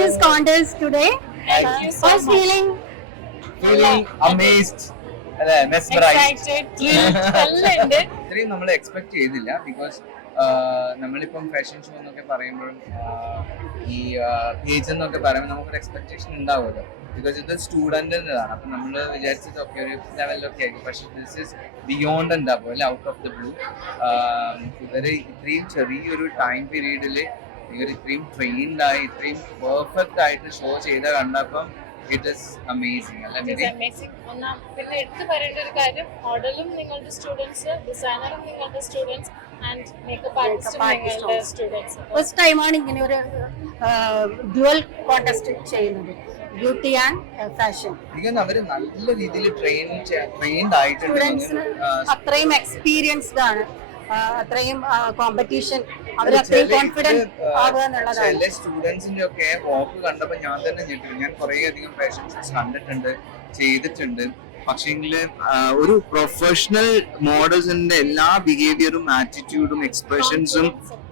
this contest today. Thank you so How's much. feeling amazed അല്ലെ mesmerised Excited. ഇത്രയും നമ്മൾ expect ചെയ്തില്ല because നമ്മളിപ്പം ഫാഷൻ ഷോ എന്നൊക്കെ പറയുമ്പോഴും ഈ പേജ് എന്നൊക്കെ പറയുമ്പോൾ നമുക്കൊരു എക്സ്പെക്ടേഷൻ ഉണ്ടാവുമല്ലോ ബിക്കോസ് ഇത് സ്റ്റുഡൻറ്റിൻ്റെതാണ് അപ്പം നമ്മൾ വിചാരിച്ചതൊക്കെ ഒരു ലെവലിലൊക്കെ ആയിരിക്കും പക്ഷേ ദിസ് ഇസ് ബിയോണ്ട് ഉണ്ടാവും അല്ലെ ഔട്ട് ഓഫ് ദ ബ്ലൂ ഇവർ ഇത്രയും ചെറിയൊരു ടൈം പീരീഡിൽ ഇവർ ഇത്രയും ട്രെയിൻഡായി ഇത്രയും പെർഫെക്റ്റ് ആയിട്ട് ഷോ ചെയ്ത കണ്ടപ്പം ഇറ്റ് ഇസ് അമേസിങ് അല്ലെ പിന്നെ എടുത്തു പറയേണ്ട ഒരു കാര്യം മോഡലും നിങ്ങളുടെ സ്റ്റുഡൻസ് ഡിസൈനറും നിങ്ങളുടെ സ്റ്റുഡൻസ് ആൻഡ് മേക്കപ്പ് ആർട്ടിസ്റ്റും നിങ്ങളുടെ സ്റ്റുഡൻസ് ഫസ്റ്റ് ടൈമാണ് ഇങ്ങനെ ഒരു ഡ്യുവൽ കോntest ചെയ്യുന്നത് ബ്യൂട്ടി ആൻഡ് ഫാഷൻ. എനിക്ക് അവര് നല്ല രീതിയിൽ ട്രെയിൻഡ് ആയിട്ടുണ്ട് സ്റ്റുഡൻസിന് അത്രയും എക്സ്പീരിയൻസ്ഡ് ആണ്, അത്രയും കോമ്പറ്റീഷൻ അവർ അത്രയും കോൺഫിഡൻസ് ആവുക എന്നുള്ളതാണ്. ചില സ്റ്റുഡൻസിന്റെ ഒക്കെ വർക്ക് കണ്ടപ്പോൾ ഞാൻ തന്നെ ഞെട്ടില്ല. ഞാൻ കുറെ അധികം ഫാഷൻ ഷോസ് കണ്ടിട്ടുണ്ട്, ചെയ്തിട്ടുണ്ട്. പക്ഷേങ്കില് ഒരു പ്രൊഫഷണൽ മോഡൽസിന്റെ എല്ലാ ബിഹേവിയറും ആറ്റിറ്റ്യൂഡും എക്സ്പ്രഷൻസും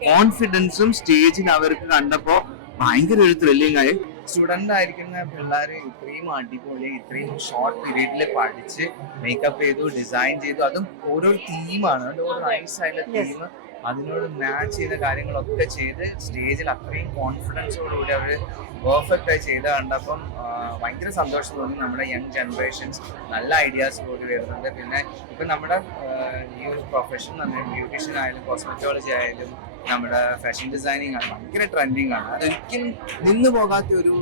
കോൺഫിഡൻസും സ്റ്റേജിൽ അവർക്ക് കണ്ടപ്പോ ഭയങ്കര ഒരു ത്രില്ലിംഗ് ആയി. സ്റ്റുഡന്റ് ആയിരിക്കുന്ന പിള്ളേര് ഇത്രയും അടിപൊളി ഇത്രയും ഷോർട്ട് പീരീഡിൽ പഠിച്ച് മേക്കപ്പ് ചെയ്തു, ഡിസൈൻ ചെയ്തു, അതും ഓരോ തീമാണ്, ഓരോ നൈസ് ആയിട്ടുള്ള തീം, അതിനോട് മാച്ച് ചെയ്ത കാര്യങ്ങളൊക്കെ ചെയ്ത് സ്റ്റേജിൽ അത്രയും കോൺഫിഡൻസോടുകൂടി അവർ പെർഫെക്റ്റ് ആയി ചെയ്ത് കണ്ടപ്പം ഭയങ്കര സന്തോഷം തോന്നി. നമ്മുടെ യങ് ജനറേഷൻസ് നല്ല ഐഡിയാസ് കൂടി വരുന്നുണ്ട്. പിന്നെ ഇപ്പം നമ്മുടെ ഈ ഒരു പ്രൊഫഷൻ തന്നെ ബ്യൂട്ടീഷ്യൻ ആയാലും കോസ്മെറ്റോളജി ആയാലും നമ്മുടെ ഫാഷൻ ഡിസൈനിങ് ആണ് ഭയങ്കര ട്രെൻഡിങ് ആണ്. അതൊരിക്കലും നിന്നു പോകാത്ത ഒരു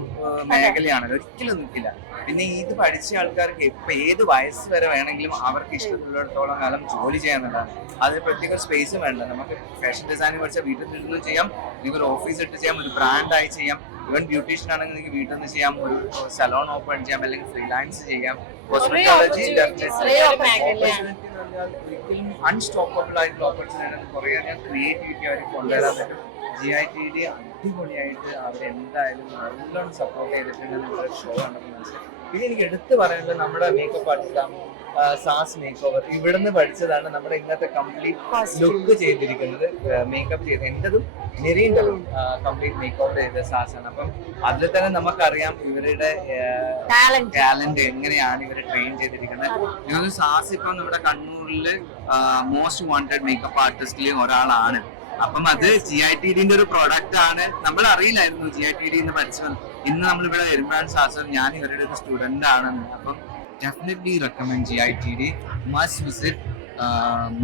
മേഖലയാണല്ലോ, ഒരിക്കലും നിൽക്കില്ല. പിന്നെ ഇത് പഠിച്ച ആൾക്കാർക്ക് ഇപ്പം ഏത് വയസ്സ് വരെ വേണമെങ്കിലും അവർക്ക് ഇഷ്ടമുള്ളിടത്തോളം കാലം ജോലി ചെയ്യാന്നുള്ളതാണ്. അതിന് പ്രത്യേക സ്പേസ് വേണ്ട. നമുക്ക് ഫാഷൻ ഡിസൈനിങ് പഠിച്ചാൽ വീട്ടിൽ നിന്ന് ചെയ്യാം, നിങ്ങൾക്ക് ഒരു ഓഫീസ് ഇട്ട് ചെയ്യാം, ഒരു ബ്രാൻഡായി ചെയ്യാം. ഈവൻ ബ്യൂട്ടീഷ്യൻ ആണെങ്കിൽ നിങ്ങൾക്ക് വീട്ടിൽ നിന്ന് ചെയ്യാം, ഒരു സലോൺ ഓപ്പൺ ചെയ്യാം, അല്ലെങ്കിൽ ഫ്രീലാൻസ് ചെയ്യാം. കോസ്മെറ്റോളജി ഒരിക്കലും അൺസ്റ്റോപ്പബിൾ ആയിട്ടുള്ള ഓപ്പർച്യൂണിറ്റി, കുറേ ക്രിയേറ്റിവിറ്റി അവർ കൊണ്ടുവരാൻ പറ്റും. GITD അടിപൊളിയായിട്ട് അവരെന്തായാലും നല്ലോണം സപ്പോർട്ട് ചെയ്തിട്ടുണ്ട്. നമ്മുടെ ഷോ കണ്ടപ്പോൾ മനസ്സിലായി. പിന്നെ എനിക്ക് എടുത്തു പറയുന്നത് നമ്മുടെ മേക്കപ്പ് ആർട്ടിസ്റ്റ് സാസ് മേക്ക് ഓവർ ഇവിടുന്ന് പഠിച്ചതാണ്. നമ്മുടെ ഇന്നത്തെ കംപ്ലീറ്റ് ലുക്ക് ചെയ്തിരിക്കുന്നത് മേക്കപ്പ് ചെയ്ത് എന്റതും മെറീൻ്റെതും കംപ്ലീറ്റ് മേക്ക് ഓവർ ചെയ്ത സാസാണ്. അപ്പം അതിൽ തന്നെ നമുക്കറിയാം ഇവരുടെ ടാലന്റ് എങ്ങനെയാണ് ഇവരെ ട്രെയിൻ ചെയ്തിരിക്കുന്നത്. ഞങ്ങൾ സാസ് ഇപ്പം നമ്മുടെ കണ്ണൂരിൽ മോസ്റ്റ് വാണ്ടഡ് മേക്കപ്പ് ആർട്ടിസ്റ്റിൽ ഒരാളാണ്. അപ്പം അത് GITD ഒരു പ്രൊഡക്റ്റ് ആണ്. നമ്മൾ അറിയില്ലായിരുന്നു GITD എന്ന് പഠിച്ചത്. ഇന്ന് നമ്മൾ ഇവിടെ വരുമ്പോഴാണ് സാസ് ഞാൻ ഇവരുടെ ഒരു സ്റ്റുഡന്റ് ആണെന്ന്. അപ്പം definitely recommend GITD. Must visit,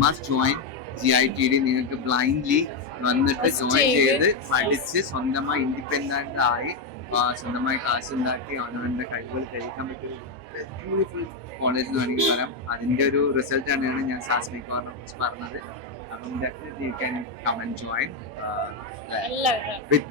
must join GITD. നിങ്ങൾക്ക് ബ്ലൈൻഡ്ലി വന്നിട്ട് ജോയിൻ ചെയ്ത് പഠിച്ച് സ്വന്തമായി ഇൻഡിപെൻഡന്റ് ആയി സ്വന്തമായി കാശുണ്ടാക്കി അവനവന്റെ കഴിവുകൾ കഴിക്കാൻ പറ്റിയ ബ്യൂട്ടിഫുൾ കോളേജ് എന്ന് വേണമെങ്കിൽ പറയാം. അതിന്റെ ഒരു റിസൾട്ട് തന്നെയാണ് ഞാൻ സാസ് മേക്കോറിനെ കുറിച്ച് പറഞ്ഞത്. അപ്പം definitely you can come and join with